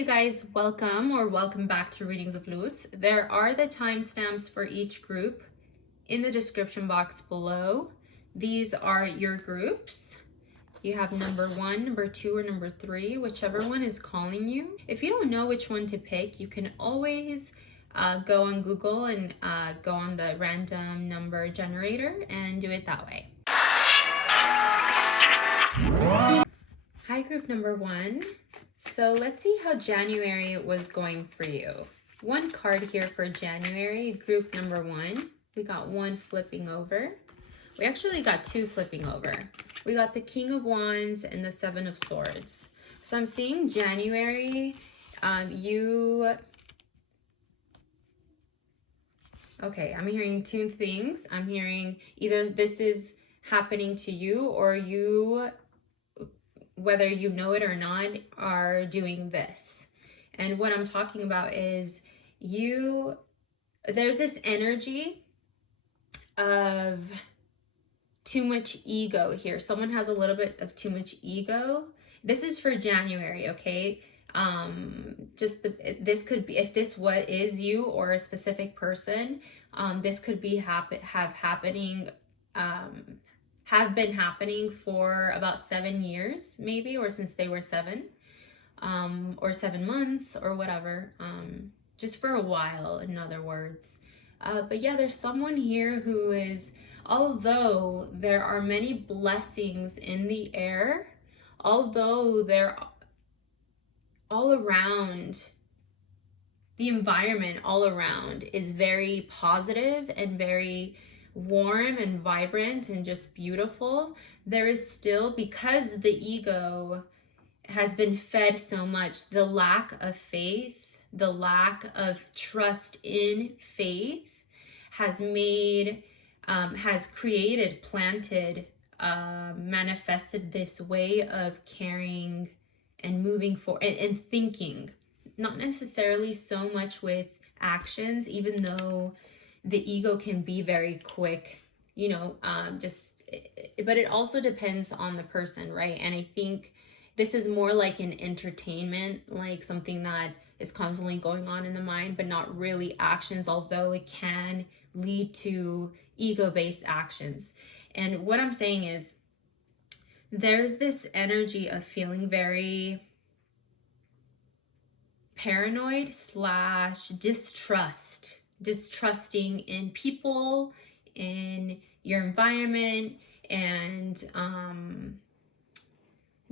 you guys, welcome back to Readings of Luz. There are the timestamps for each group in the description box below. These are your groups. You have number 1, number 2, or number 3, whichever one is calling you. If you don't know which one to pick, you can always go on Google and go on the random number generator and do it that way. Hi, group number 1. So let's see how January was going for you. One card here for January, group number 1. We got one flipping over. We actually got two flipping over. We got the King of Wands and the Seven of Swords. So I'm seeing January, okay, I'm hearing two things. I'm hearing either this is happening to you or you, whether you know it or not, are doing this. And what I'm talking about is there's this energy of too much ego here. Someone has a little bit of too much ego. This is for January, okay? This could be, if this what is you or a specific person, this could be have been happening for about 7 years, maybe, or since they were 7, or 7 months, or whatever, just for a while, in other words. But yeah, there's someone here who is, although there are many blessings in the air, although they're all around, the environment all around is very positive and very warm and vibrant and just beautiful, there is still, because the ego has been fed so much, the lack of faith, the lack of trust in faith has manifested this way of caring and moving forward and thinking, not necessarily so much with actions, even though the ego can be very quick, but it also depends on the person, right? And I think this is more like an entertainment, like something that is constantly going on in the mind, but not really actions, although it can lead to ego-based actions. And what I'm saying is there's this energy of feeling very paranoid / distrusting in people, in your environment, and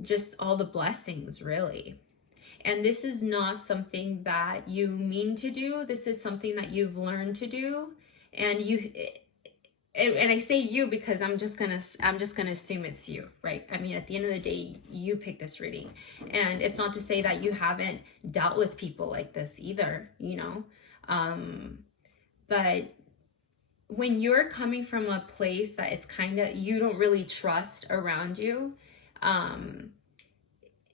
just all the blessings, really. And this is not something that you mean to do. This is something that you've learned to do. And I say you because I'm just gonna assume it's you, right? I mean, at the end of the day, you pick this reading, and it's not to say that you haven't dealt with people like this either, but when you're coming from a place that it's kind of, you don't really trust around you,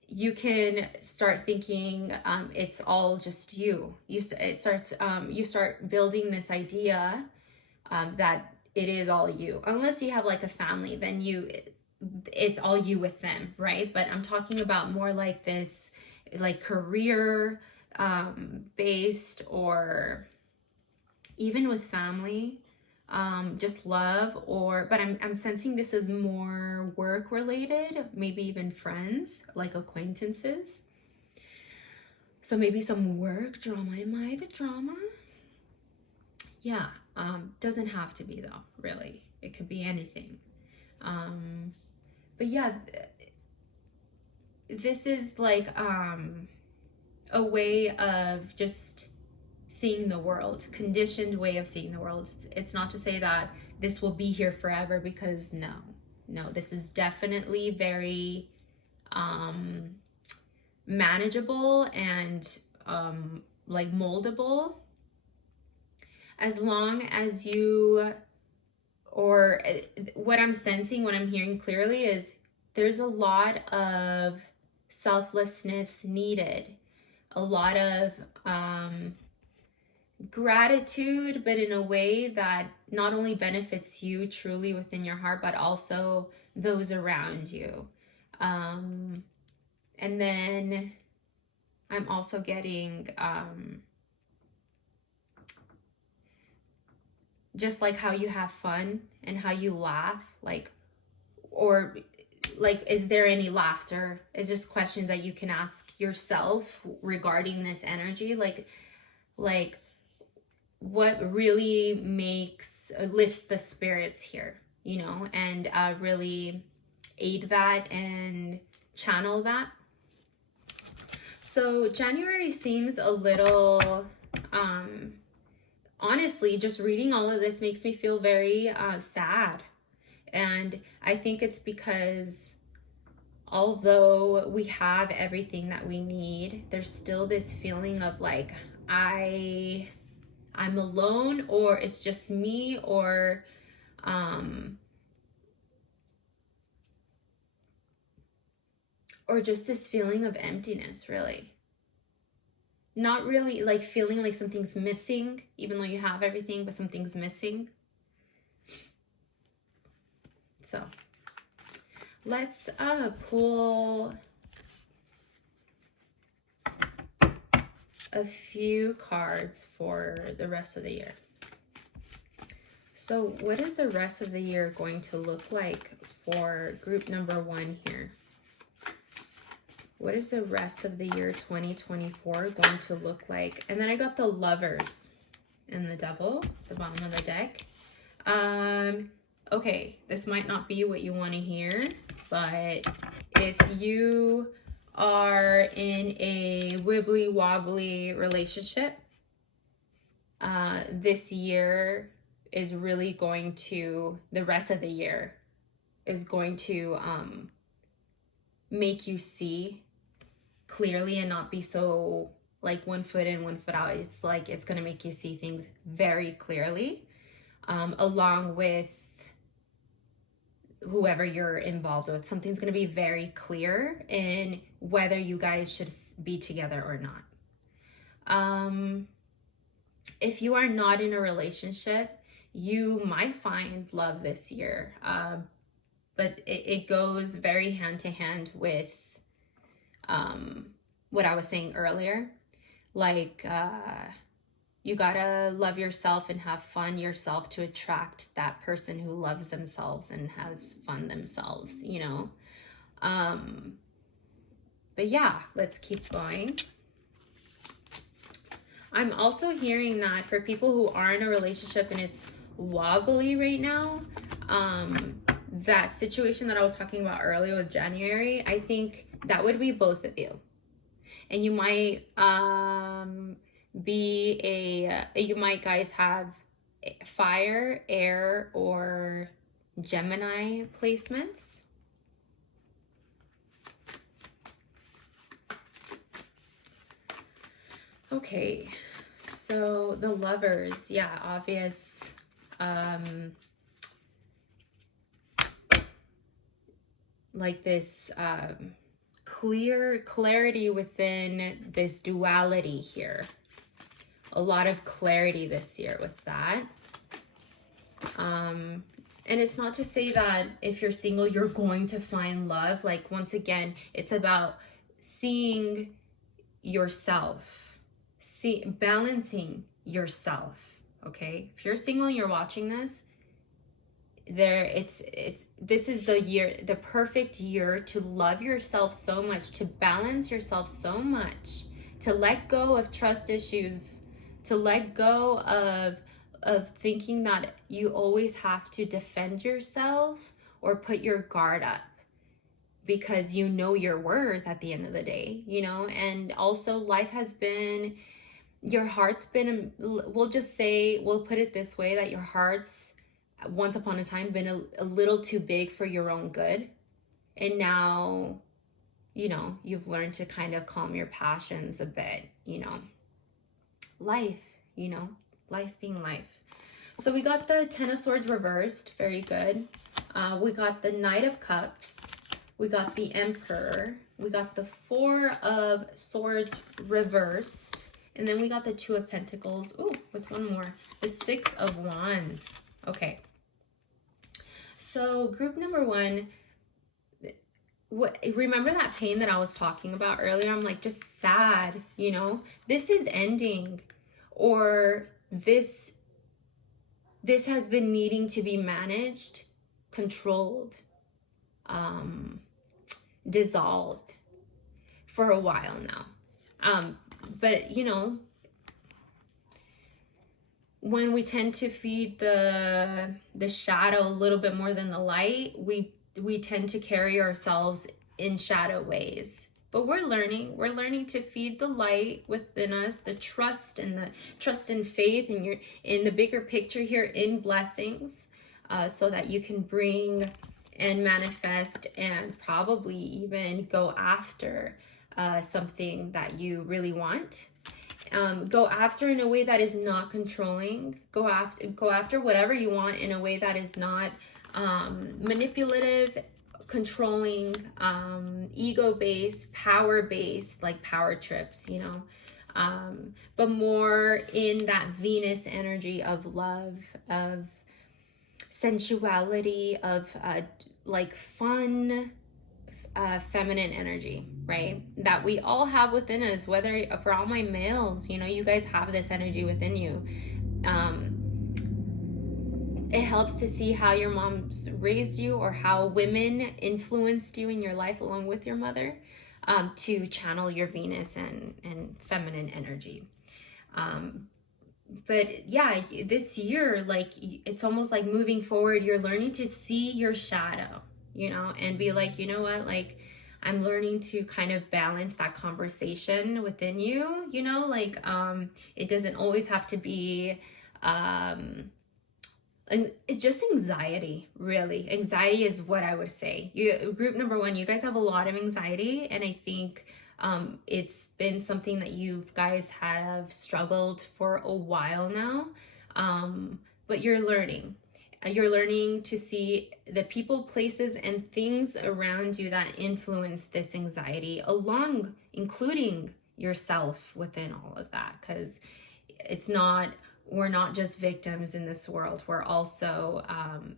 you can start thinking it's all just you. You start building this idea that it is all you. Unless you have like a family, then it's all you with them, right? But I'm talking about more like this, like career based, or even with family, just love, but I'm sensing this is more work related, maybe even friends, like acquaintances. So maybe some work drama. Am I the drama? Yeah, doesn't have to be though, really. It could be anything. But yeah, this is like a way of just seeing the world, conditioned way of seeing the world. It's not to say that this will be here forever, because no, this is definitely very manageable and like moldable, as long as what I'm sensing, what I'm hearing clearly is there's a lot of selflessness needed, a lot of gratitude, but in a way that not only benefits you truly within your heart, but also those around you. And then I'm also getting just like how you have fun and how you laugh, like, or like, is there any laughter? It's just questions that you can ask yourself regarding this energy, like what really lifts the spirits here, you know, and really aid that and channel that. So January seems a little, honestly, just reading all of this makes me feel very sad. And I think it's because although we have everything that we need, there's still this feeling of like, I'm alone, or it's just me, or just this feeling of emptiness, really. Not really like feeling like something's missing, even though you have everything, but something's missing. So let's pull a few cards for the rest of the year. So what is the rest of the year going to look like for group number 1 here? What is the rest of the year 2024 going to look like? And then I got the Lovers and the Devil, the bottom of the deck. Okay, this might not be what you want to hear, but if you are in a wibbly wobbly relationship, this year is really going to, the rest of the year is going to make you see clearly and not be so like one foot in, one foot out. It's like, it's going to make you see things very clearly, along with whoever you're involved with. Something's going to be very clear in whether you guys should be together or not. If you are not in a relationship, you might find love this year, but it goes very hand to hand with what I was saying earlier. Like, you gotta love yourself and have fun yourself to attract that person who loves themselves and has fun themselves, you know? But yeah, let's keep going. I'm also hearing that for people who are in a relationship and it's wobbly right now, that situation that I was talking about earlier with January, I think that would be both of you. And you might you might guys have fire, air, or Gemini placements. Okay, so the Lovers, yeah, obvious. Like this clarity within this duality here. A lot of clarity this year with that. And it's not to say that if you're single, you're going to find love. Like, once again, it's about seeing yourself, balancing yourself. Okay, if you're single and you're watching this, this is the year, the perfect year to love yourself so much, to balance yourself so much, to let go of trust issues, to let go of thinking that you always have to defend yourself or put your guard up, because you know your worth at the end of the day, you know. And also, life has been, your heart's been, we'll put it this way, that your heart's once upon a time been a little too big for your own good. And now, you know, you've learned to kind of calm your passions a bit, you know. Life, you know, life being life. So we got the Ten of Swords reversed, very good. We got the Knight of Cups. We got the Emperor. We got the Four of Swords reversed. And then we got the Two of Pentacles. Ooh, with one more. The Six of Wands. Okay. So group number 1, remember that pain that I was talking about earlier? I'm like, just sad, you know, this is ending, or this has been needing to be managed, controlled, um, dissolved for a while now. But you know, when we tend to feed the shadow a little bit more than the light, we tend to carry ourselves in shadow ways. But we're learning to feed the light within us, the trust and faith in the bigger picture here, in blessings, so that you can bring and manifest and probably even go after something that you really want. Go after in a way that is not controlling. Go after whatever you want in a way that is not manipulative, controlling, ego-based, power-based, like power trips, you know. But more in that Venus energy of love, of sensuality, of like fun, feminine energy, right? That we all have within us, whether for all my males, you know, you guys have this energy within you. It helps to see how your moms raised you, or how women influenced you in your life along with your mother, to channel your Venus and feminine energy. But yeah, this year, like, it's almost like moving forward, you're learning to see your shadow, you know, and be like, you know what, like, I'm learning to kind of balance that conversation within you, you know, like, it doesn't always have to be, and it's just anxiety, really. Anxiety is what I would say. Group number one, you guys have a lot of anxiety, and I think it's been something that you guys have struggled for a while now, but you're learning. You're learning to see the people, places, and things around you that influence this anxiety, including yourself within all of that, because we're not just victims in this world. We're also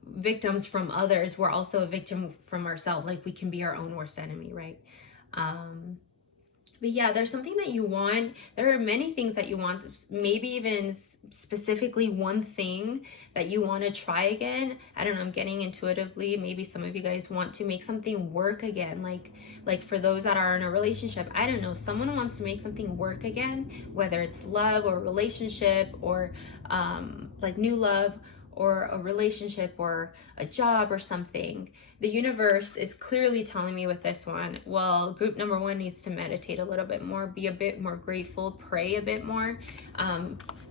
victims from others. We're also a victim from ourselves. Like, we can be our own worst enemy, right? But yeah, there's something that you want. There are many things that you want, maybe even specifically one thing that you want to try again. I don't know, I'm getting intuitively. Maybe some of you guys want to make something work again. Like for those that are in a relationship, I don't know, someone wants to make something work again, whether it's love or relationship, or like new love, or a relationship, or a job, or something. The universe is clearly telling me with this one, well, group number one needs to meditate a little bit more, be a bit more grateful, pray a bit more.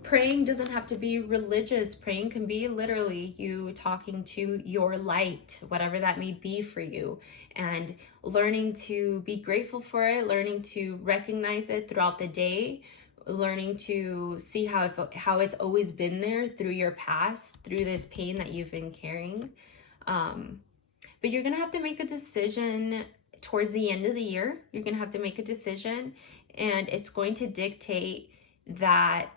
Praying doesn't have to be religious. Praying can be literally you talking to your light, whatever that may be for you, and learning to be grateful for it, learning to recognize it throughout the day, learning to see how it's always been there through your past, through this pain that you've been carrying. But you're gonna have to make a decision towards the end of the year. You're gonna have to make a decision, and it's going to dictate that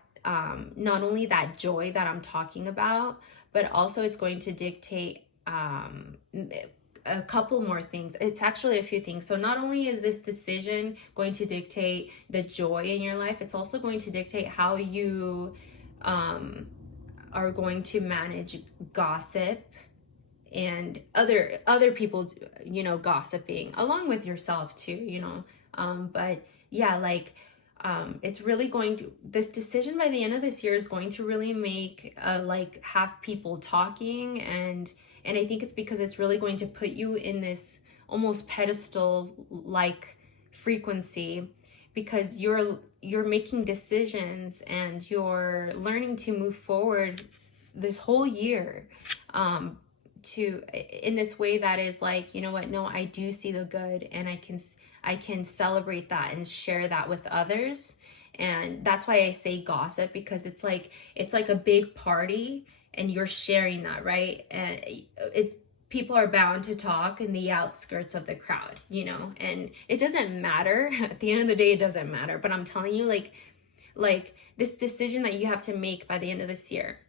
not only that joy that I'm talking about, but also it's going to dictate a couple more things. It's actually a few things. So not only is this decision going to dictate the joy in your life, it's also going to dictate how you are going to manage gossip and other people, you know, gossiping along with yourself too, you know. But yeah, like it's really going to, this decision by the end of this year is going to really make like have people talking, and I think it's because it's really going to put you in this almost pedestal like frequency, because you're making decisions and you're learning to move forward this whole year to in this way that is like, you know what, no, I do see the good, and I can celebrate that and share that with others. And that's why I say gossip, because it's like a big party and you're sharing that, right? And people are bound to talk in the outskirts of the crowd, you know, and it doesn't matter. At the end of the day, it doesn't matter. But I'm telling you, like this decision that you have to make by the end of this year,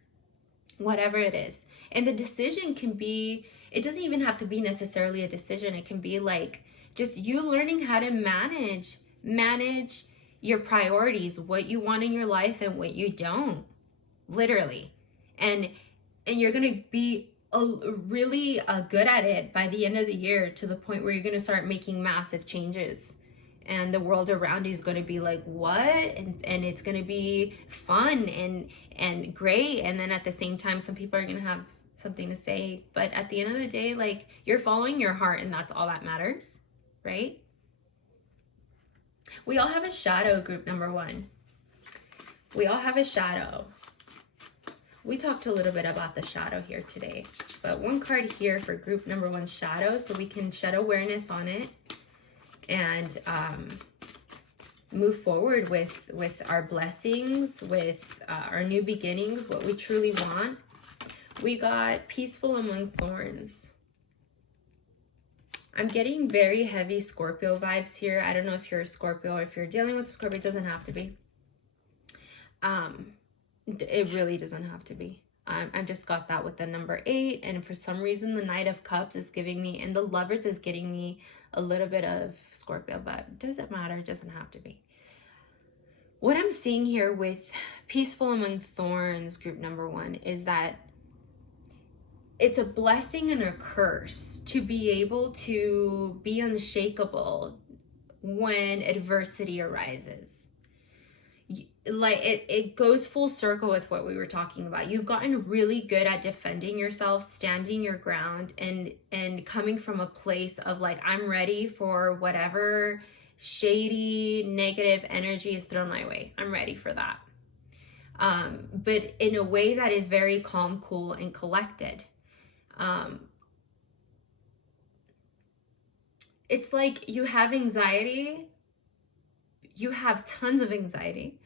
whatever it is. And the decision can be, it doesn't even have to be necessarily a decision. It can be like just you learning how to manage your priorities, what you want in your life and what you don't, literally. And you're going to be really good at it by the end of the year, to the point where you're going to start making massive changes, and the world around you is going to be like, what? And it's going to be fun and great. And then at the same time, some people are going to have something to say, but at the end of the day, like, you're following your heart, and that's all that matters, right? We all have a shadow, group number 1. We all have a shadow. We talked a little bit about the shadow here today, but one card here for group number 1 shadow, so we can shed awareness on it and move forward with our blessings, with our new beginnings, what we truly want. We got peaceful among thorns. I'm getting very heavy Scorpio vibes here. I don't know if you're a Scorpio or if you're dealing with a Scorpio. It doesn't have to be. It really doesn't have to be. I just got that with the number 8, and for some reason the Knight of Cups is giving me, and the Lovers is getting me a little bit of Scorpio, but it doesn't matter. It doesn't have to be. What I'm seeing here with peaceful among thorns, group number 1, is that it's a blessing and a curse to be able to be unshakable when adversity arises. Like, it goes full circle with what we were talking about. You've gotten really good at defending yourself, standing your ground, and coming from a place of like, I'm ready for whatever shady, negative energy is thrown my way. I'm ready for that. But in a way that is very calm, cool, and collected. It's like you have anxiety, you have tons of anxiety,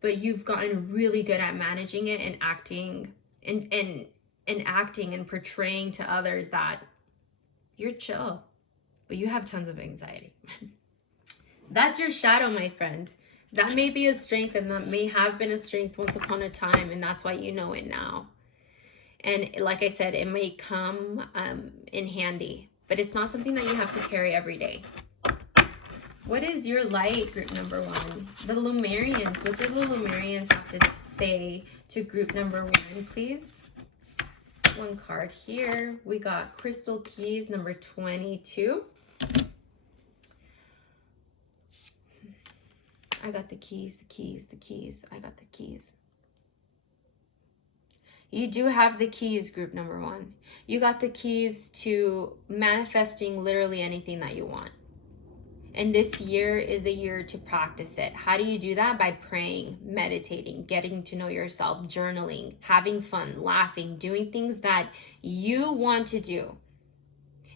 but you've gotten really good at managing it and acting and portraying to others that you're chill, but you have tons of anxiety. That's your shadow, my friend. That may be a strength, and that may have been a strength once upon a time, and that's why you know it now. And like I said, it may come in handy, but it's not something that you have to carry every day. What is your light, group number 1? The Lumerians. What do the Lumerians have to say to group number 1, please? One card here. We got Crystal Keys, number 22. I got the keys, the keys, the keys. I got the keys. You do have the keys, group number 1. You got the keys to manifesting literally anything that you want. And this year is the year to practice it. How do you do that? By praying, meditating, getting to know yourself, journaling, having fun, laughing, doing things that you want to do.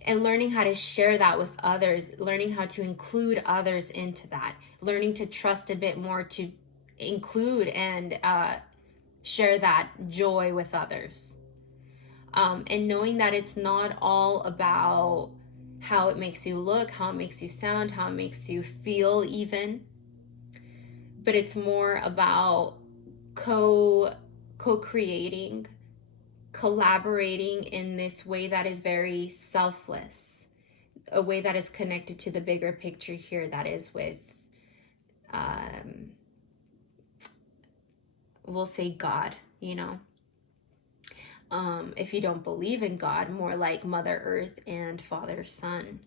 And learning how to share that with others, learning how to include others into that, learning to trust a bit more to include and share that joy with others. And knowing that it's not all about how it makes you look, how it makes you sound, how it makes you feel even, but it's more about co-creating, collaborating in this way that is very selfless, a way that is connected to the bigger picture here, that is with we'll say God, you know. If you don't believe in God, more like Mother Earth and Father Son.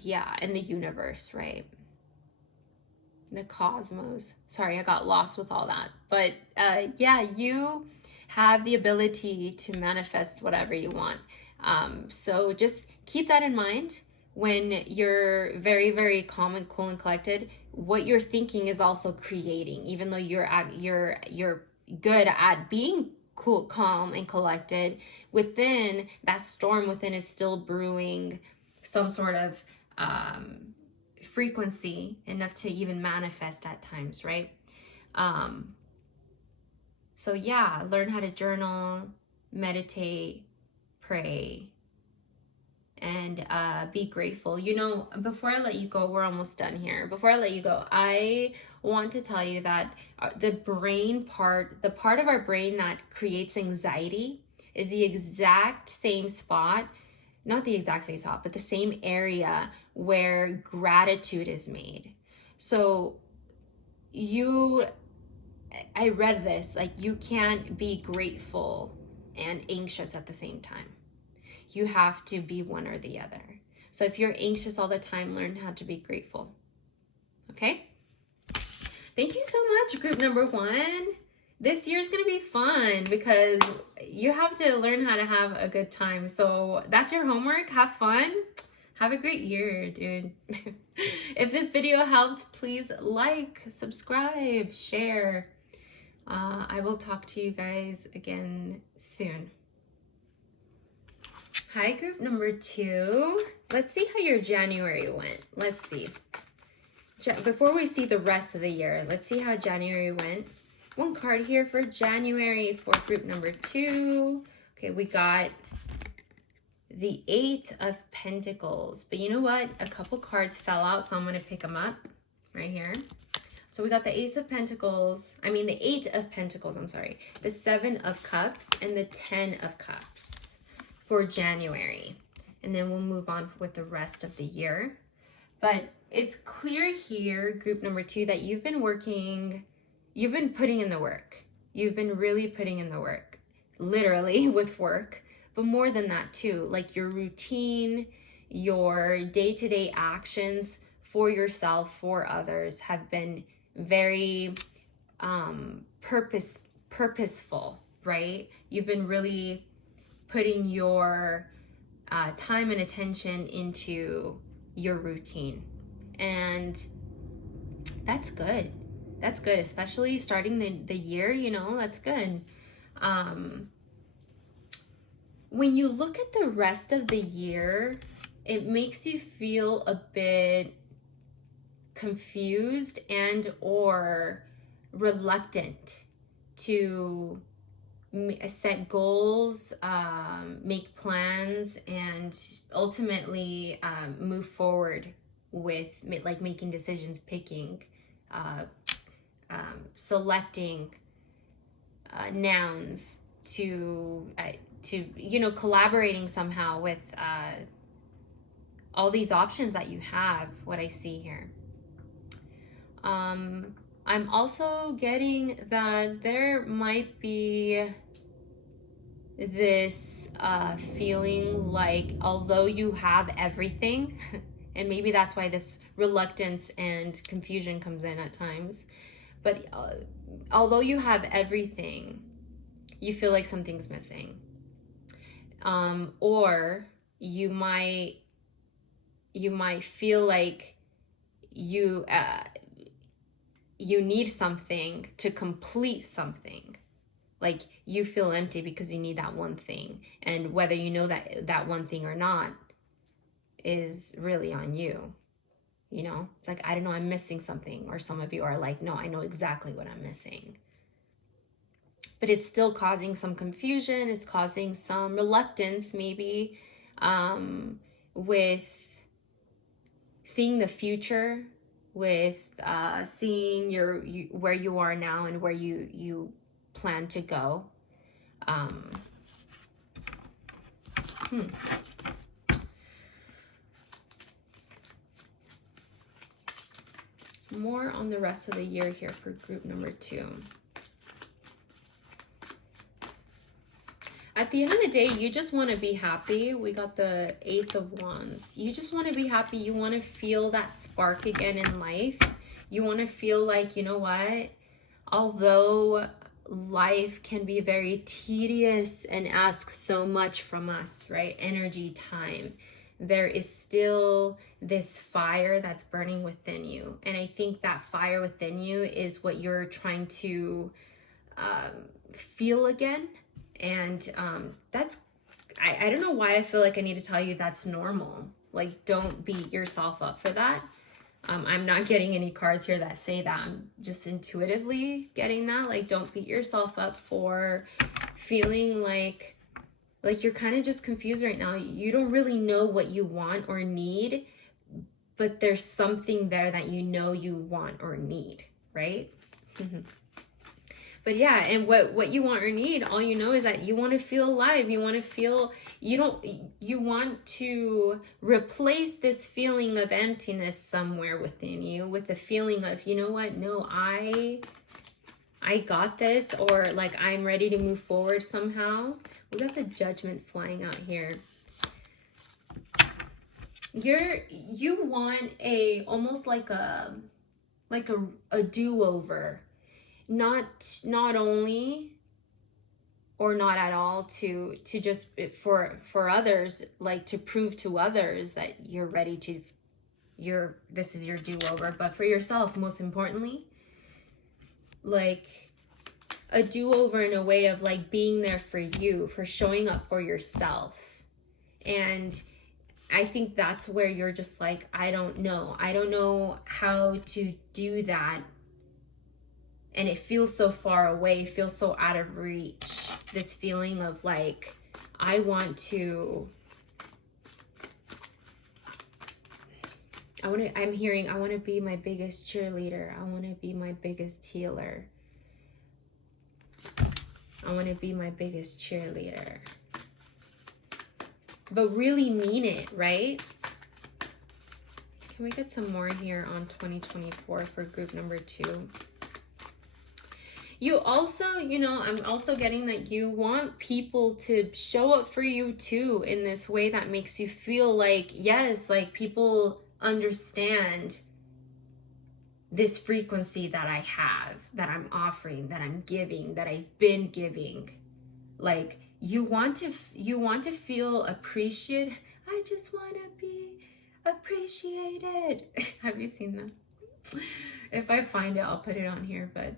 Yeah, in the universe, right? The cosmos. Sorry, I got lost with all that. But yeah, you have the ability to manifest whatever you want. So just keep that in mind when you're very, very calm and cool and collected. What you're thinking is also creating, even though you're good at being cool, calm, and collected. Within that storm, within is still brewing some sort of frequency enough to even manifest at times, right? So yeah, learn how to journal, meditate, pray, and be grateful. You know, before I let you go, we're almost done here. Before I let you go, I want to tell you that the brain part, the part of our brain that creates anxiety, is the exact same spot, not the exact same spot, but the same area where gratitude is made. So I read this, like, you can't be grateful and anxious at the same time. You have to be one or the other. So if you're anxious all the time, learn how to be grateful. Okay? Thank you so much, group number 1. This year's gonna be fun because you have to learn how to have a good time. So that's your homework. Have fun. Have a great year, dude. If this video helped, please like, subscribe, share. I will talk to you guys again soon. Hi, group number 2. Let's see how your January went. Let's see. Before we see the rest of the year, let's see how January went. One card here for January for group number 2. Okay, we got the 8 of Pentacles. But you know what? A couple cards fell out, so I'm going to pick them up right here. So we got the Ace of Pentacles. I mean, the 8 of Pentacles, I'm sorry. The 7 of Cups and the 10 of Cups for January. And then we'll move on with the rest of the year. But it's clear here, group number 2, that you've been putting in the work. You've been really putting in the work, literally with work, but more than that too, like your routine, your day-to-day actions for yourself, for others have been very purposeful, right? You've been really putting your time and attention into your routine, and that's good. That's good, especially starting the year, you know, that's good. When you look at the rest of the year, it makes you feel a bit confused and or reluctant to set goals, make plans, and ultimately move forward with like making decisions, picking, selecting nouns to you know, collaborating somehow with all these options that you have, what I see here. I'm also getting that there might be this feeling like, although you have everything, and maybe that's why this reluctance and confusion comes in at times, but although you have everything, you feel like something's missing. Or you might feel like you need something to complete something. Like you feel empty because you need that one thing, and whether you know that one thing or not is really on you. You know, it's like, I don't know, I'm missing something. Or some of you are like, no, I know exactly what I'm missing. But it's still causing some confusion. It's causing some reluctance, maybe, with seeing the future, with seeing where you are now and where you plan to go. More on the rest of the year here for group number 2. At the end of the day, you just want to be happy. We got the Ace of Wands. You just want to be happy. You want to feel that spark again in life. You want to feel like, you know what? Although life can be very tedious and ask so much from us, right? Energy, time. There is still this fire that's burning within you. And I think that fire within you is what you're trying to feel again. And that's, I don't know why I feel like I need to tell you that's normal. Like, don't beat yourself up for that. I'm not getting any cards here that say that. I'm just intuitively getting that. Like, don't beat yourself up for feeling like you're kind of just confused right now. You don't really know what you want or need, but there's something there that you know you want or need, right? But yeah, and what you want or need, all you know is that you want to feel alive. You want to feel, you want to replace this feeling of emptiness somewhere within you with the feeling of, you know what, no, I got this, or like I'm ready to move forward somehow. We got the Judgment flying out here. You want almost like a do-over. Not only or not at all to just for others, like to prove to others that you're ready to, this is your do-over, but for yourself, most importantly, like a do-over in a way of like being there for you, for showing up for yourself. And I think that's where you're just like, I don't know how to do that. And it feels so far away, feels so out of reach. This feeling of like, I want to be my biggest cheerleader. I want to be my biggest healer. I want to be my biggest cheerleader. But really mean it, right? Can we get some more here on 2024 for group number 2? You also, I'm also getting that you want people to show up for you too in this way that makes you feel like, yes, like people understand this frequency that I have, that I'm offering, that I'm giving, that I've been giving. Like you want to feel appreciated. I just want to be appreciated. Have you seen that? If I find it, I'll put it on here, but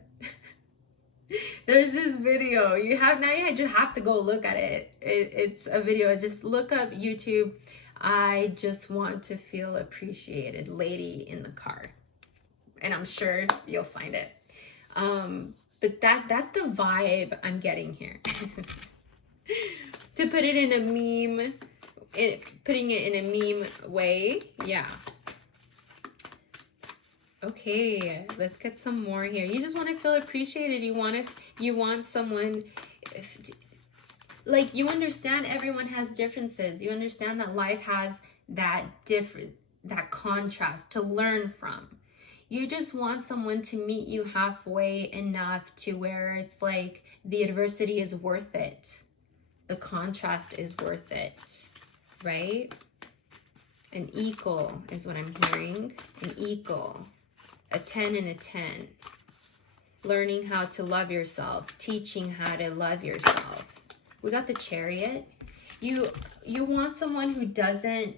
there's this video. You just have to go look at it. It's a video. Just look up YouTube. I just want to feel appreciated. Lady in the car. And I'm sure you'll find it. But that's the vibe I'm getting here. To put it in a meme, putting it in a meme way. Yeah. Okay, let's get some more here. You just want to feel appreciated. You want someone, like, you understand everyone has differences. You understand that life has that contrast to learn from. You just want someone to meet you halfway enough to where it's like the adversity is worth it. The contrast is worth it, right? An equal is what I'm hearing. An equal. A 10 and a 10. Learning how to love yourself. Teaching how to love yourself. We got the Chariot. You want someone who doesn't,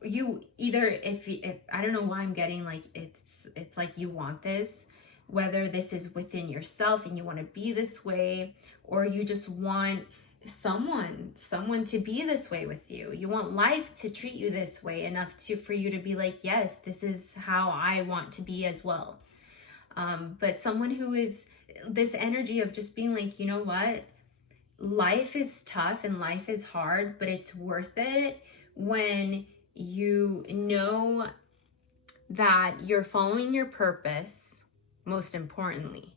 if I don't know why I'm getting like, it's like you want this, whether this is within yourself and you want to be this way, or you just want someone to be this way with you. You want life to treat you this way enough for you to be like, yes, this is how I want to be as well. But someone who is this energy of just being like, you know what? Life is tough and life is hard, but it's worth it when you know that you're following your purpose, most importantly.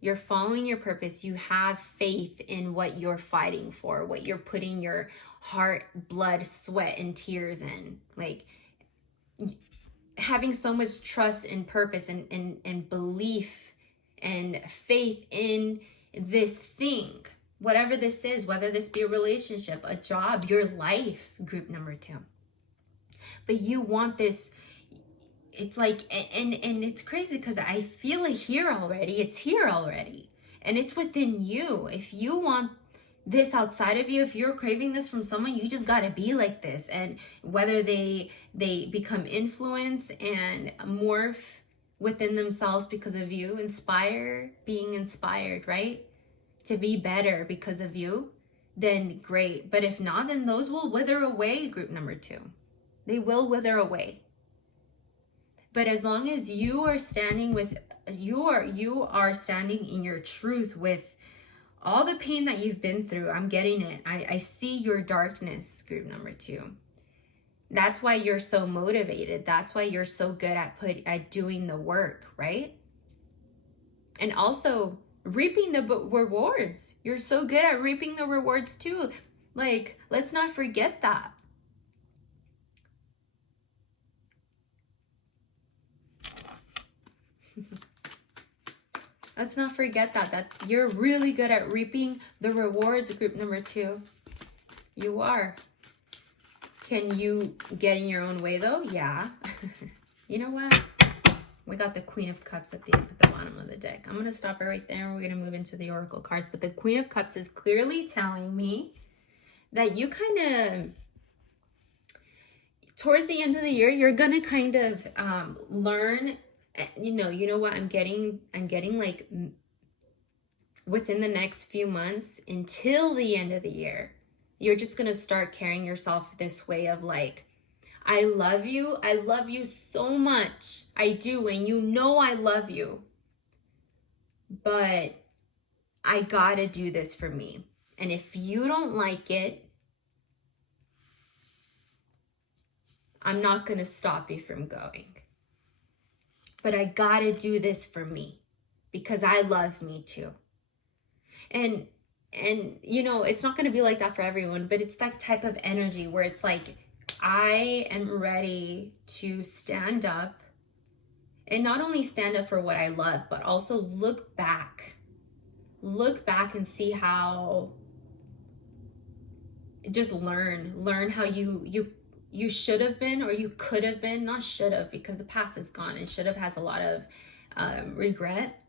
You're following your purpose. You have faith in what you're fighting for, what you're putting your heart, blood, sweat, and tears in. Like having so much trust and purpose and belief and faith in this thing, whatever this is, whether this be a relationship, a job, your life, group number 2. But you want this. It's like, and it's crazy because I feel it here already. It's here already. And it's within you. If you want this outside of you, if you're craving this from someone, you just got to be like this. And whether they become influence and morph within themselves because of you, being inspired, right? To be better because of you, then great. But if not, then those will wither away, group number 2. They will wither away. But as long as you are standing in your truth with all the pain that you've been through, I'm getting it. I see your darkness, group number 2. That's why you're so motivated. That's why you're so good at doing the work, right? And also reaping the rewards. You're so good at reaping the rewards too. Like, let's not forget that. Let's not forget that you're really good at reaping the rewards, group number 2. You are. Can you get in your own way though? Yeah. You know what? We got the Queen of Cups at the bottom of the deck. I'm going to stop it right there and we're going to move into the Oracle cards. But the Queen of Cups is clearly telling me that you kind of, towards the end of the year, you're going to kind of learn, you know what I'm getting like within the next few months until the end of the year, you're just going to start carrying yourself this way of like, I love you so much, I do, and you know I love you, but I gotta do this for me, and if you don't like it, I'm not gonna stop you from going, but I gotta do this for me, because I love me too. And you know, it's not gonna be like that for everyone, but it's that type of energy where it's like, I am ready to stand up, and not only stand up for what I love, but also look back and see how, just learn how you should have been, or you could have been, not should have, because the past is gone, and should have has a lot of regret,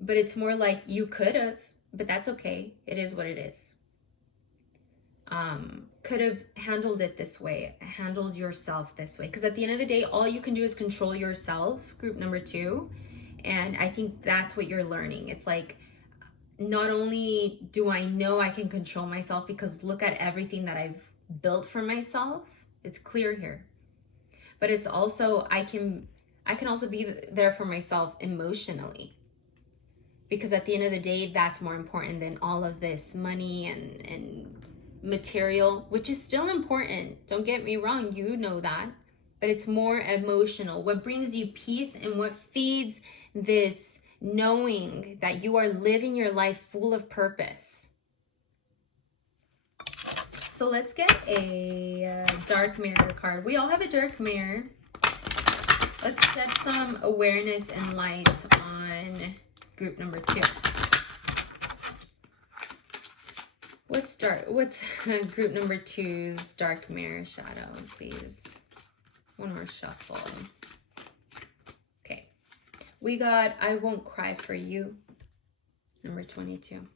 but it's more like you could have, but that's okay. It is what it is. Could have handled it this way, handled yourself this way, because at the end of the day, all you can do is control yourself, group number 2. And I think that's what you're learning. It's like, not only do I know I can control myself, because look at everything that I've built for myself, it's clear here, but it's also, I can also be there for myself emotionally, because at the end of the day, that's more important than all of this money and material, which is still important, don't get me wrong, you know that, but it's more emotional. What brings you peace and what feeds this knowing that you are living your life full of purpose. So let's get a dark mirror card. We all have a dark mirror. Let's shed some awareness and light on group number 2. What's group number 2's dark mirror shadow, please? One more shuffle. Okay. We got I Won't Cry for You, number 22.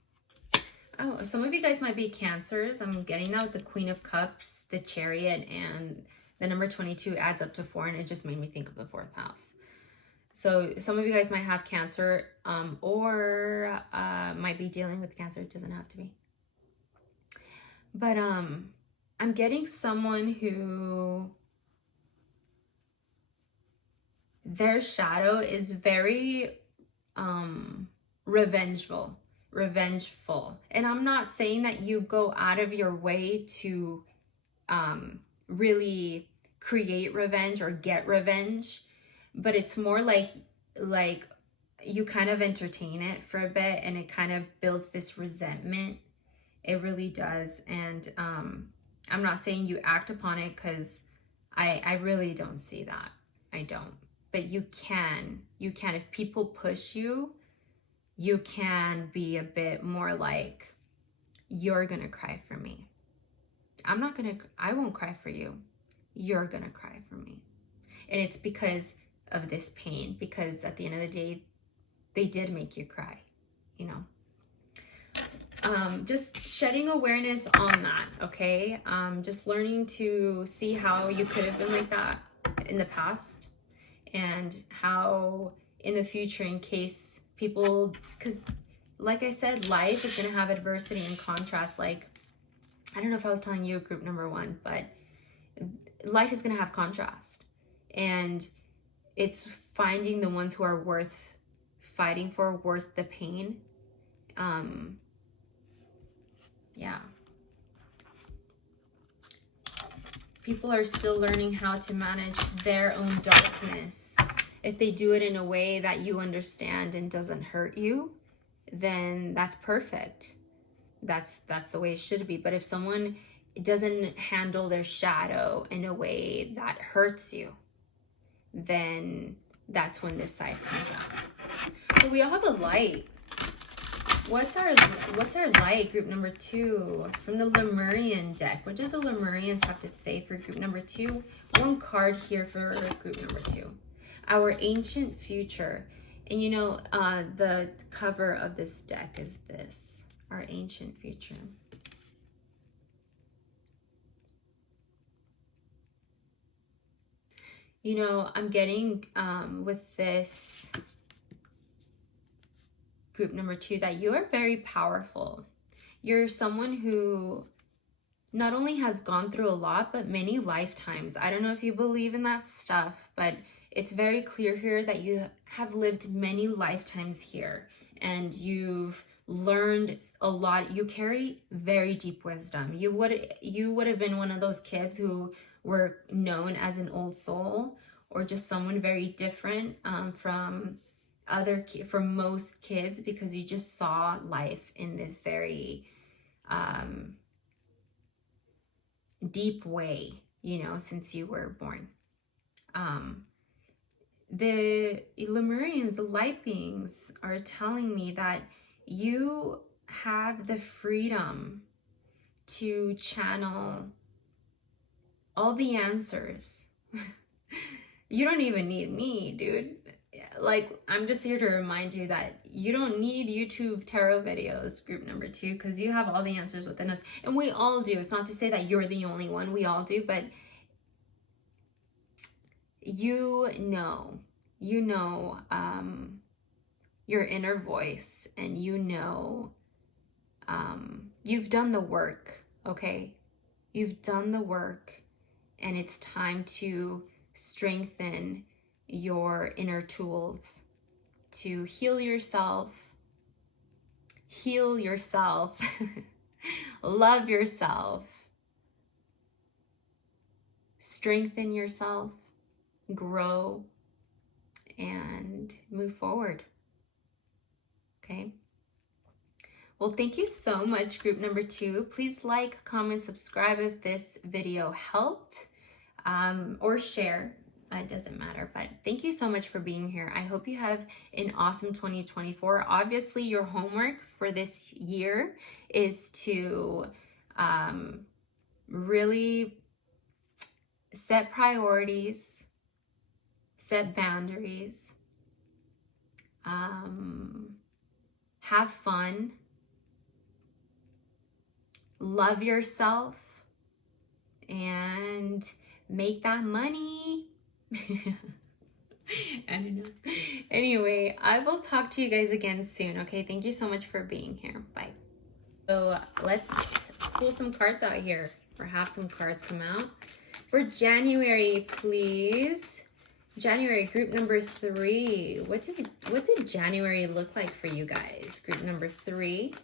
Oh, some of you guys might be Cancers. I'm getting that with the Queen of Cups, the Chariot, and the number 22 adds up to 4, and it just made me think of the 4th house. So some of you guys might have Cancer, or might be dealing with Cancer. It doesn't have to be. But I'm getting someone who, their shadow is very revengeful. And I'm not saying that you go out of your way to really create revenge or get revenge, but it's more like you kind of entertain it for a bit, and it kind of builds this resentment. It really does. And I'm not saying you act upon it, because I really don't see that. I don't. But you can. If people push you, you can be a bit more like, you're gonna cry for me. I won't cry for you. You're gonna cry for me. And it's because of this pain, because at the end of the day, they did make you cry, you know. Just shedding awareness on that, okay? Just learning to see how you could have been like that in the past, and how in the future, in case people, because like I said, life is going to have adversity and contrast. Like, I don't know if I was telling you group number 1, but life is going to have contrast, and it's finding the ones who are worth fighting for, worth the pain. Yeah. People are still learning how to manage their own darkness. If they do it in a way that you understand and doesn't hurt you, then that's perfect. That's the way it should be. But if someone doesn't handle their shadow in a way that hurts you, then that's when this side comes out. So we all have a light. What's our light, group number 2 from the Lemurian deck? What do the Lemurians have to say for group number 2? One card here for group number 2. Our ancient future. And you know, the cover of this deck is this, our ancient future. You know, I'm getting with this group number 2 that you are very powerful. You're someone who not only has gone through a lot, but many lifetimes. I don't know if you believe in that stuff, but it's very clear here that you have lived many lifetimes here and you've learned a lot. You carry very deep wisdom. You would have been one of those kids who were known as an old soul, or just someone very different from most kids, because you just saw life in this very deep way, you know, since you were born. The Lemurians, the light beings, are telling me that you have the freedom to channel all the answers. You don't even need me, dude. Like, I'm just here to remind you that you don't need YouTube tarot videos, group number 2, because you have all the answers within us. And we all do. It's not to say that you're the only one. We all do. But you know your inner voice, and you know you've done the work, okay? You've done the work, and it's time to strengthen your inner tools to heal yourself, love yourself, strengthen yourself, grow, and move forward. Okay? Well, thank you so much, group number 2. Please like, comment, subscribe if this video helped, or share. It doesn't matter, but thank you so much for being here. I hope you have an awesome 2024. Obviously, your homework for this year is to really set priorities, set boundaries, have fun, love yourself, and make that money. I don't know. Anyway, I will talk to you guys again soon, okay? Thank you so much for being here. Bye. So let's pull some cards out here, or have some cards come out. For January, please. January, group number 3. What did January look like for you guys? Group number 3.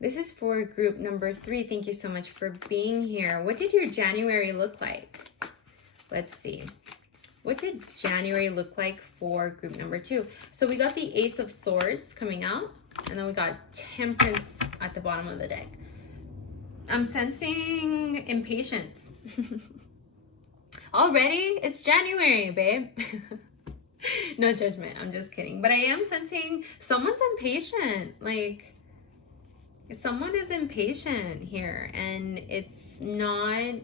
This is for group number 3. Thank you so much for being here. What did your January look like? Let's see. What did January look like for group number 2? So we got the Ace of Swords coming out, and then we got Temperance at the bottom of the deck. I'm sensing impatience. Already? It's January, babe. No judgment. I'm just kidding. But I am sensing someone's impatient. Like, someone is impatient here, and it's not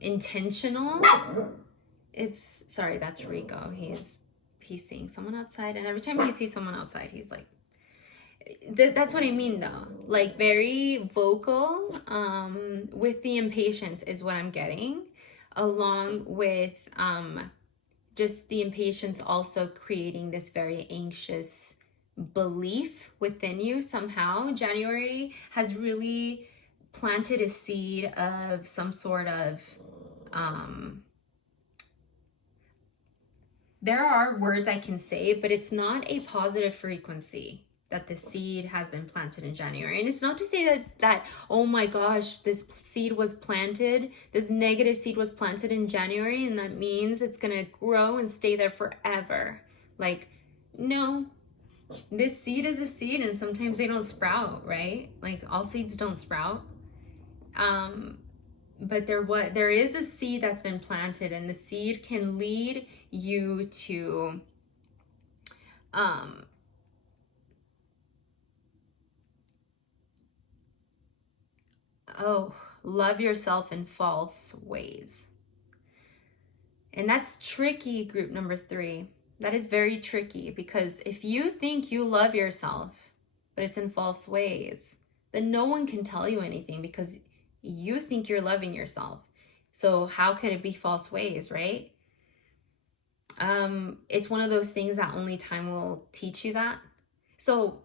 intentional. It's, sorry, that's Rico. He's seeing someone outside, and every time he sees someone outside, he's like, that's what I mean though. Like, very vocal with the impatience is what I'm getting, along with just the impatience also creating this very anxious belief within you somehow. January has really planted a seed of some sort of there are words I can say, but it's not a positive frequency that the seed has been planted in January. And it's not to say that oh my gosh, this seed was planted, this negative seed was planted in January, and that means it's gonna grow and stay there forever. Like, No, this seed is a seed, and sometimes they don't sprout, right? Like all seeds don't sprout. But there is a seed that's been planted, and the seed can lead you to love yourself in false ways. And that's tricky, group number 3. That is very tricky, because if you think you love yourself, but it's in false ways, then no one can tell you anything, because you think you're loving yourself. So how could it be false ways, right? It's one of those things that only time will teach you that. So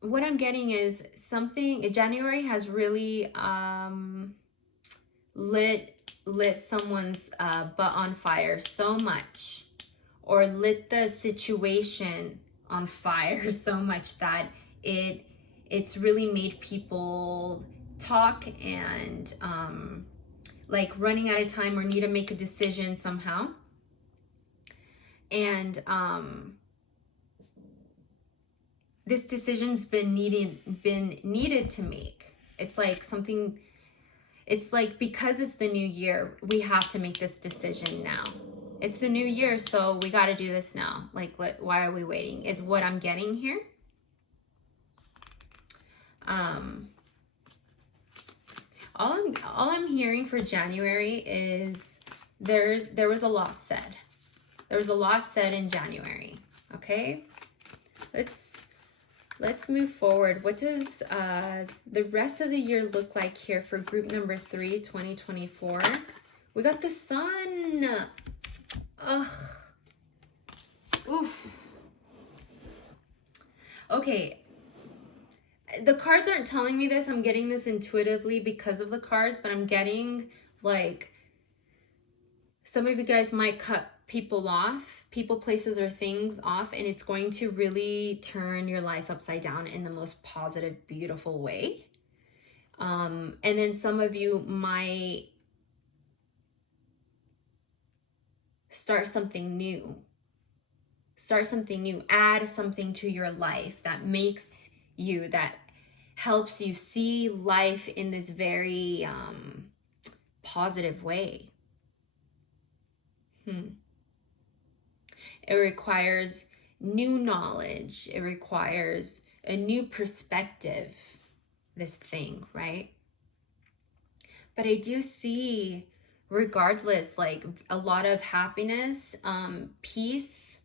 what I'm getting is January has really lit someone's butt on fire so much, or lit the situation on fire so much that it's really made people talk and like running out of time or need to make a decision somehow. And this decision's been needed to make. It's like something, it's like, because it's the new year, we have to make this decision now. It's the new year, so we got to do this now. Like, why are we waiting? It's what I'm getting here. All I'm hearing for January is there was a lot said. There was a lot said in January. Okay, let's move forward. What does the rest of the year look like here for group number 3, 2024? We got the sun. Ugh. Oof. Okay. The cards aren't telling me this. I'm getting this intuitively because of the cards, but I'm getting like some of you guys might cut people off, people, places, or things off, and it's going to really turn your life upside down in the most positive, beautiful way. And then some of you might start something new, add something to your life that makes you, that helps you see life in this very positive way. It requires new knowledge. It requires a new perspective, this thing, right? But I do see, regardless, like a lot of happiness, peace,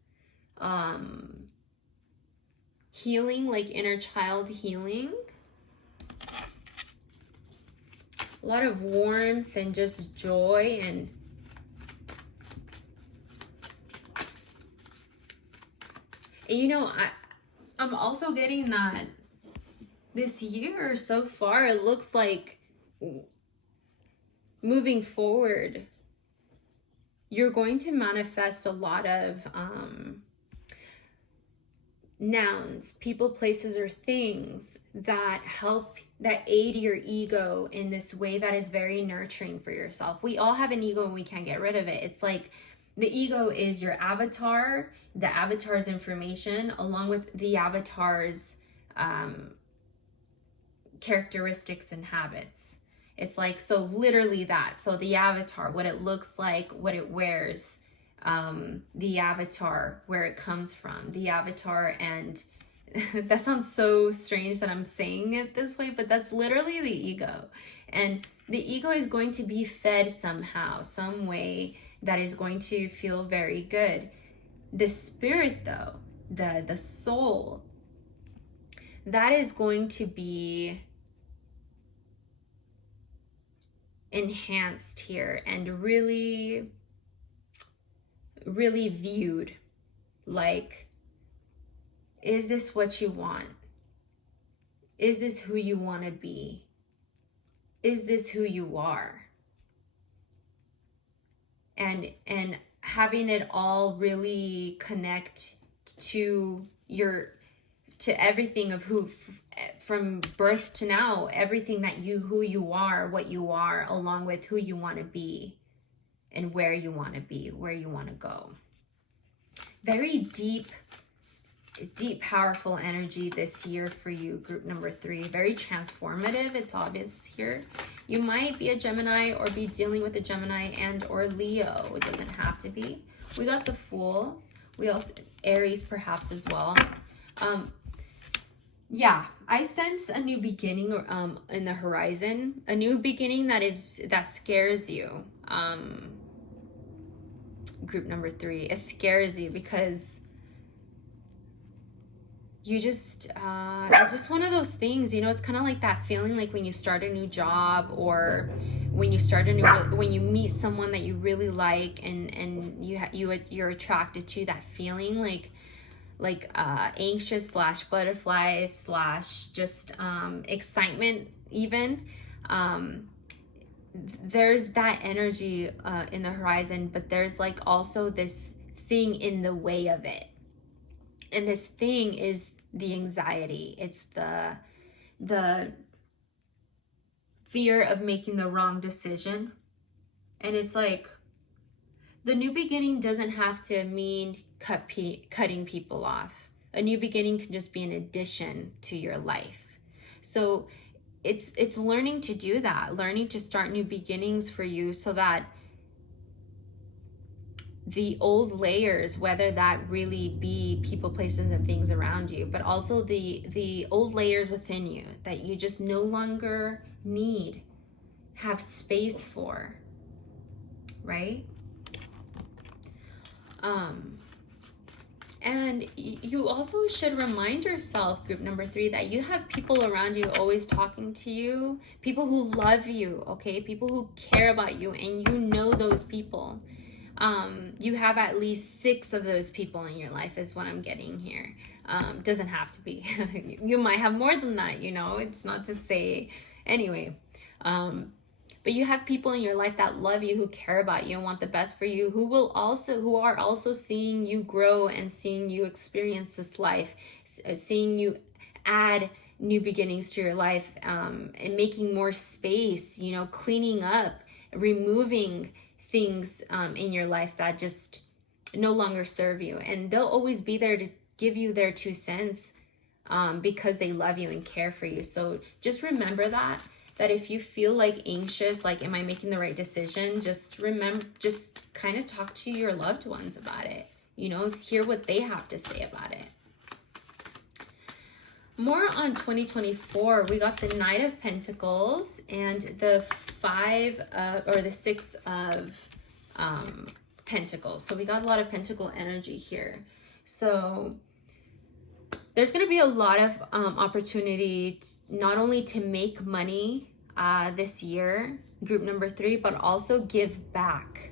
healing, like inner child healing. A lot of warmth and just joy, and you know, I'm also getting that this year so far, it looks like moving forward, you're going to manifest a lot of nouns, people, places, or things that aid your ego in this way that is very nurturing for yourself. We all have an ego and we can't get rid of it. It's like the ego is your avatar, the avatar's information, along with the avatar's characteristics and habits. It's like, so literally that. So the avatar, what it looks like, what it wears, the avatar, where it comes from, the avatar, and that sounds so strange that I'm saying it this way, but that's literally the ego. And the ego is going to be fed somehow, some way that is going to feel very good. The spirit, though, the soul, that is going to be enhanced here and really viewed. Like, is this what you want? Is this who you want to be? Is this who you are? And having it all really connect to everything of who, from birth to now, everything that who you are, what you are, along with who you want to be and where you want to be, where you want to go. very deep, powerful energy this year for you, group number 3. Very transformative. It's obvious here. You might be a Gemini or be dealing with a Gemini and or Leo. It doesn't have to be. We got the Fool. We also, Aries perhaps as well. Yeah, I sense a new beginning in the horizon. A new beginning that scares you. Group number 3. It scares you because you just, it's just one of those things, you know, it's kind of like that feeling like when you start a new job, or when you start when you meet someone that you really like, and you're attracted to that feeling, like anxious / butterfly / just excitement even. There's that energy in the horizon, but there's like also this thing in the way of it. And this thing is the anxiety. It's the fear of making the wrong decision. And it's like, the new beginning doesn't have to mean cutting people off. A new beginning can just be an addition to your life. So it's learning to do that, learning to start new beginnings for you, so that the old layers, whether that really be people, places, and things around you, but also the old layers within you that you just no longer have space for, right? And you also should remind yourself, group number 3, that you have people around you always talking to you, people who love you, okay? People who care about you, and you know those people. You have at least 6 of those people in your life is what I'm getting here. Doesn't have to be. You might have more than that, you know, it's not to say. Anyway, but you have people in your life that love you, who care about you and want the best for you, who are also seeing you grow and seeing you experience this life, seeing you add new beginnings to your life, and making more space, you know, cleaning up, removing things in your life that just no longer serve you. And they'll always be there to give you their 2 cents because they love you and care for you. So just remember that if you feel like anxious, like, am I making the right decision? Just kind of talk to your loved ones about it. You know, hear what they have to say about it. More on 2024, we got the Knight of Pentacles and the 6 of Pentacles. So we got a lot of Pentacle energy here. So there's going to be a lot of opportunity not only to make money this year, group number 3, but also give back.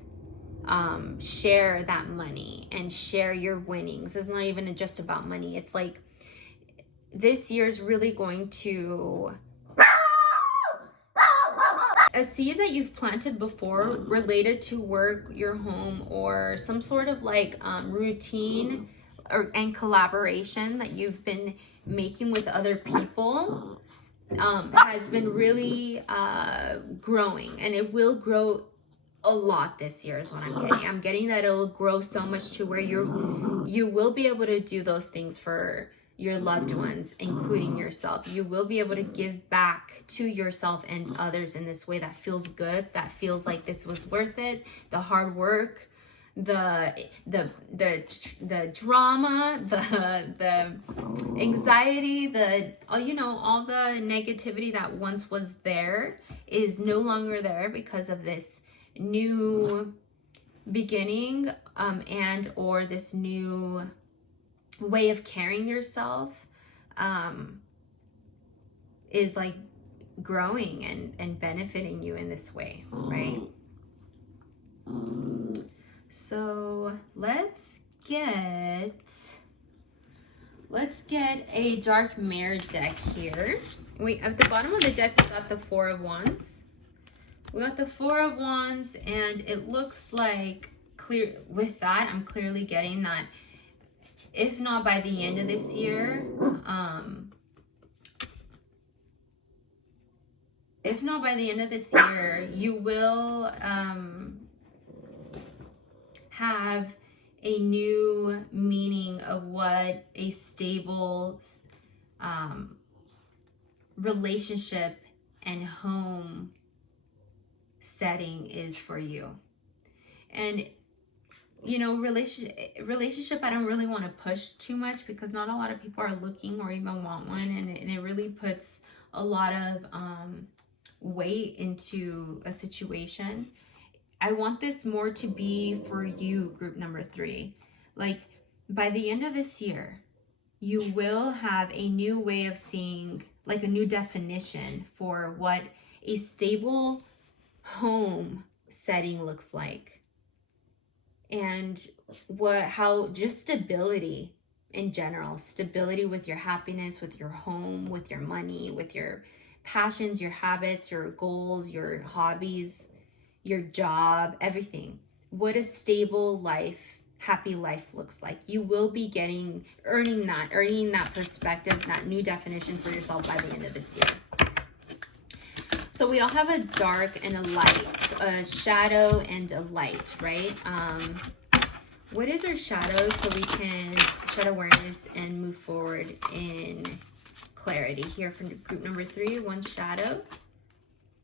Share that money and share your winnings. It's not even just about money. It's like, this year's really going to, a seed that you've planted before related to work, your home, or some sort of like routine and collaboration that you've been making with other people, has been really growing, and it will grow a lot this year is what I'm getting. I'm getting that it'll grow so much to where you will be able to do those things for your loved ones, including yourself. You will be able to give back to yourself and others in this way that feels good, that feels like this was worth it. The hard work, the drama, the anxiety, all the negativity that once was there is no longer there because of this new beginning, and or this new way of carrying yourself, is like growing and benefiting you in this way, right? So let's get a dark mirror deck here. At the bottom of the deck, we got the 4 of Wands. We got the 4 of Wands, and it looks like with that, I'm clearly getting that if not by the end of this year, you will have a new meaning of what a stable relationship and home setting is for you. And you know, relationship I don't really want to push too much, because not a lot of people are looking or even want one, and it really puts a lot of weight into a situation. I want this more to be for you, group number 3. Like, by the end of this year, you will have a new way of seeing, like a new definition for what a stable home setting looks like. And how just stability in general, stability with your happiness, with your home, with your money, with your passions, your habits, your goals, your hobbies, your job, everything. What a stable life, happy life looks like. You will be earning that perspective, that new definition for yourself by the end of this year. So we all have a dark and a light, a shadow and a light, right? What is our shadow, so we can shed awareness and move forward in clarity? Here for group number 3, 1 shadow.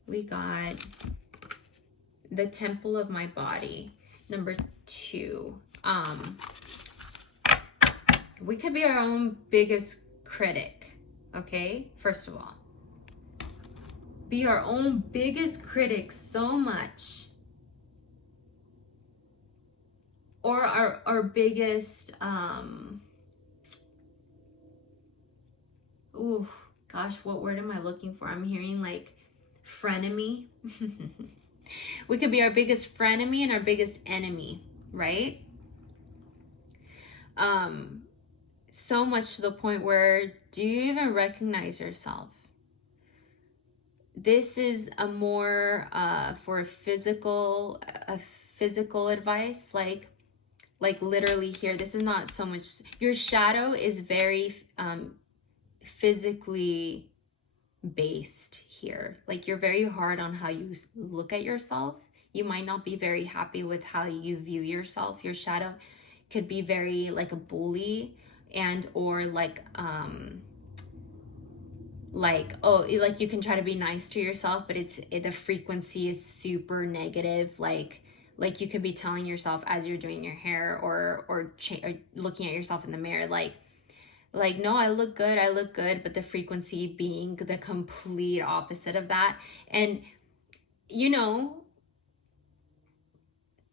We got the temple of my body. Number 2, we could be our own biggest critic, okay? First of all, be our own biggest critic so much, or our biggest gosh, what word am I looking for? I'm hearing like frenemy. We could be our biggest frenemy and our biggest enemy, right? So much to the point where, do you even recognize yourself? This is a more for physical advice, like literally here. This is not so much, your shadow is very physically based here. Like, you're very hard on how you look at yourself. You might not be very happy with how you view yourself. Your shadow could be very like a bully, and or like you can try to be nice to yourself, but the frequency is super negative. Like you could be telling yourself as you're doing your hair or looking at yourself in the mirror, like no, I look good, but the frequency being the complete opposite of that. And you know,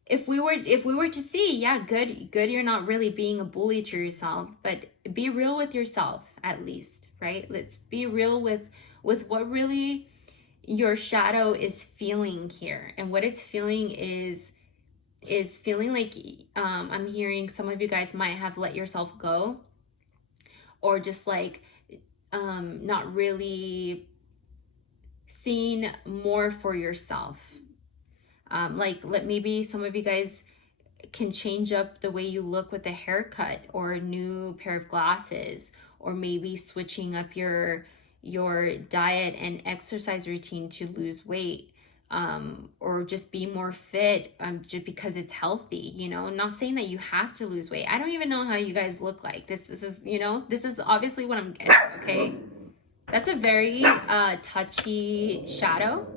if we were to see, yeah, good, you're not really being a bully to yourself, but be real with yourself at least, right? Let's be real with what really your shadow is feeling here. And what it's feeling is feeling like, I'm hearing some of you guys might have let yourself go, or just like not really seeing more for yourself. Maybe some of you guys can change up the way you look with a haircut, or a new pair of glasses, or maybe switching up your diet and exercise routine to lose weight, or just be more fit, just because it's healthy. You know, not saying that you have to lose weight. I don't even know how you guys look like. This is, you know, this is obviously what I'm getting, okay? That's a very touchy shadow,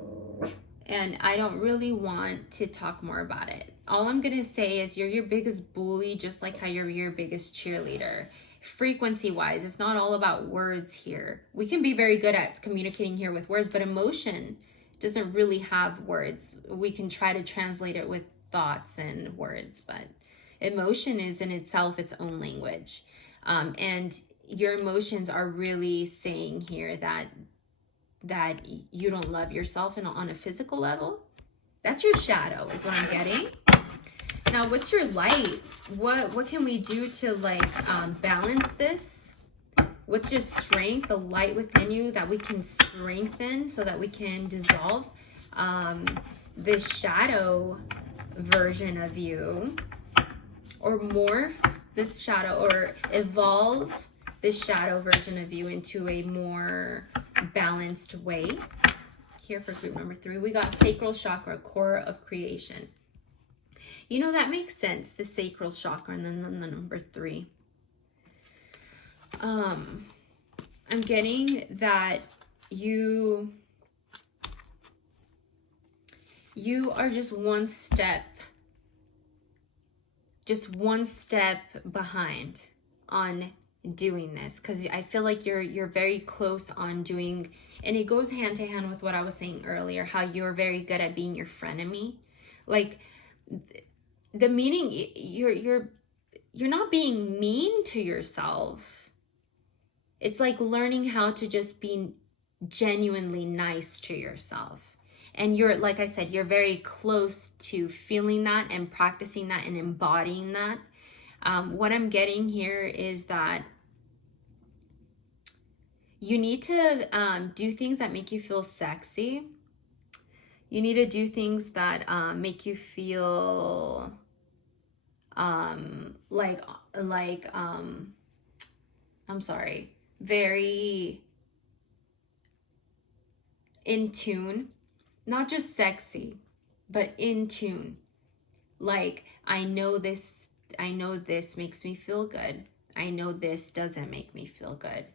and I don't really want to talk more about it. All I'm gonna say is you're your biggest bully, just like how you're your biggest cheerleader. Frequency wise, it's not all about words here. We can be very good at communicating here with words, but emotion doesn't really have words. We can try to translate it with thoughts and words, but emotion is in itself its own language. And your emotions are really saying here that you don't love yourself on a physical level. That's your shadow, is what I'm getting. Now, what's your light? What can we do to balance this? What's your strength, the light within you that we can strengthen so that we can dissolve this shadow version of you, or morph this shadow, or evolve this shadow version of you into a more balanced way? Here for group number 3, we got sacral chakra, core of creation. You know, that makes sense. The sacral chakra and then the number 3. I'm getting that you are just one step behind on doing this, because I feel like you're very close on doing, and it goes hand to hand with what I was saying earlier, how you're very good at being your frenemy. Like, the meaning, you're not being mean to yourself. It's like learning how to just be genuinely nice to yourself. And you're, like I said, you're very close to feeling that and practicing that and embodying that. What I'm getting here is that you need to do things that make you feel sexy. You need to do things that make you feel very in tune. Not just sexy, but in tune. Like, I know this makes me feel good. I know this doesn't make me feel good.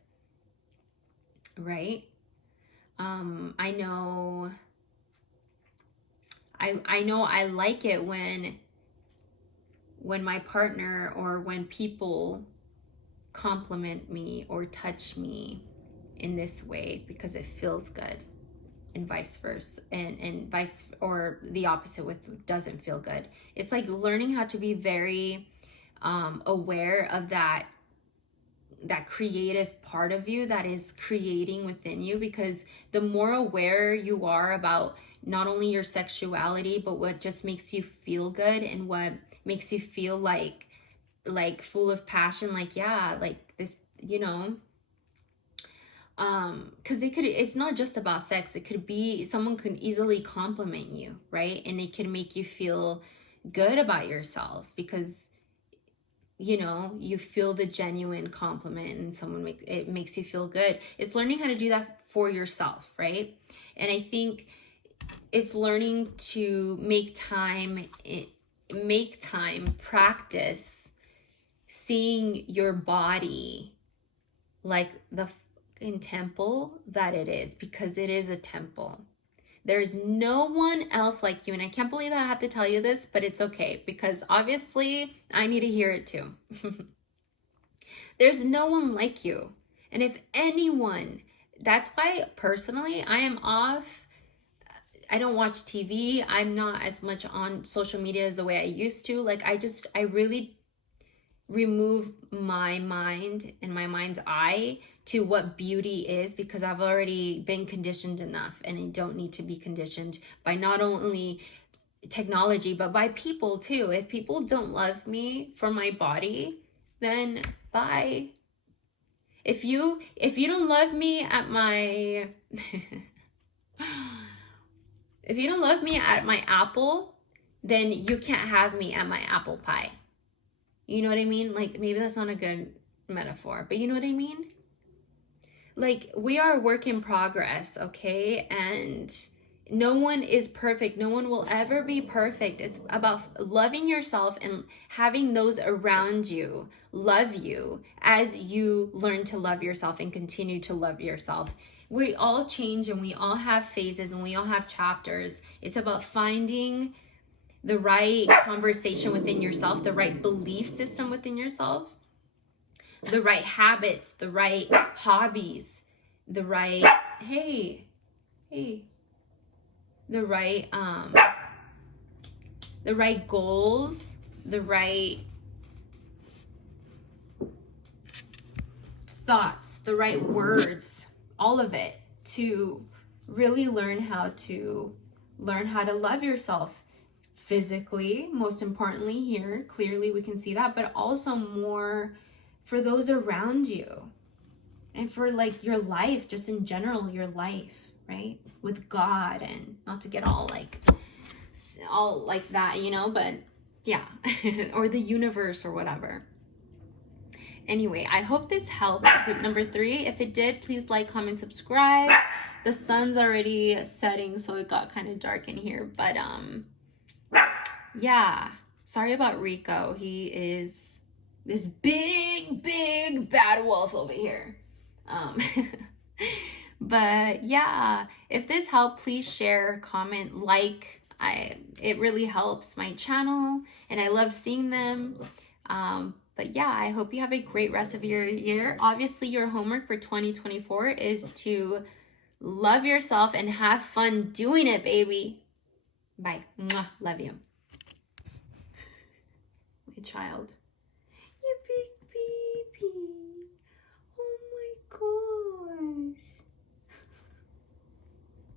Right? I know I like it when my partner or when people compliment me or touch me in this way, because it feels good, and vice versa, and vice, or the opposite with doesn't feel good. It's like learning how to be very aware of that creative part of you that is creating within you, because the more aware you are about not only your sexuality, but what just makes you feel good and what makes you feel like full of passion, like, yeah, like this, you know, because it's not just about sex. It could be someone could easily compliment you, right? And it can make you feel good about yourself because, you know, you feel the genuine compliment and it makes you feel good. It's learning how to do that for yourself, right? And I think it's learning to make time, practice seeing your body like the fucking temple that it is, because it is a temple. There's no one else like you. And I can't believe I have to tell you this, but it's okay, because obviously I need to hear it too. There's no one like you. And if anyone, that's why personally I am off. I don't watch TV. I'm not as much on social media as the way I used to. Like, I really remove my mind and my mind's eye to what beauty is, because I've already been conditioned enough, and I don't need to be conditioned by not only technology, but by people too. If people don't love me for my body, then bye. If you don't love me at my if you don't love me at my apple, then you can't have me at my apple pie. You know what I mean? Like, maybe that's not a good metaphor, but you know what I mean? Like, we are a work in progress, okay? And no one is perfect. No one will ever be perfect. It's about loving yourself and having those around you love you as you learn to love yourself and continue to love yourself. We all change and we all have phases and we all have chapters. It's about finding the right conversation within yourself, the right belief system within yourself, the right habits, the right hobbies, the right, the right goals, the right thoughts, the right words, all of it, to really learn how to love yourself physically, most importantly here. Clearly we can see that, but also more for those around you and for like your life, just in general, your life, right? With God, and not to get all like that, you know, but yeah, or the universe or whatever. Anyway, I hope this helped with number 3. If it did, please like, comment, subscribe. The sun's already setting, so it got kind of dark in here, but yeah, Sorry about Rico. He is this big, big bad wolf over here. But yeah, if this helped, please share, comment, like. It really helps my channel, and I love seeing them. But yeah, I hope you have a great rest of your year. Obviously, your homework for 2024 is to love yourself and have fun doing it, baby. Bye. Mwah. Love you. My child.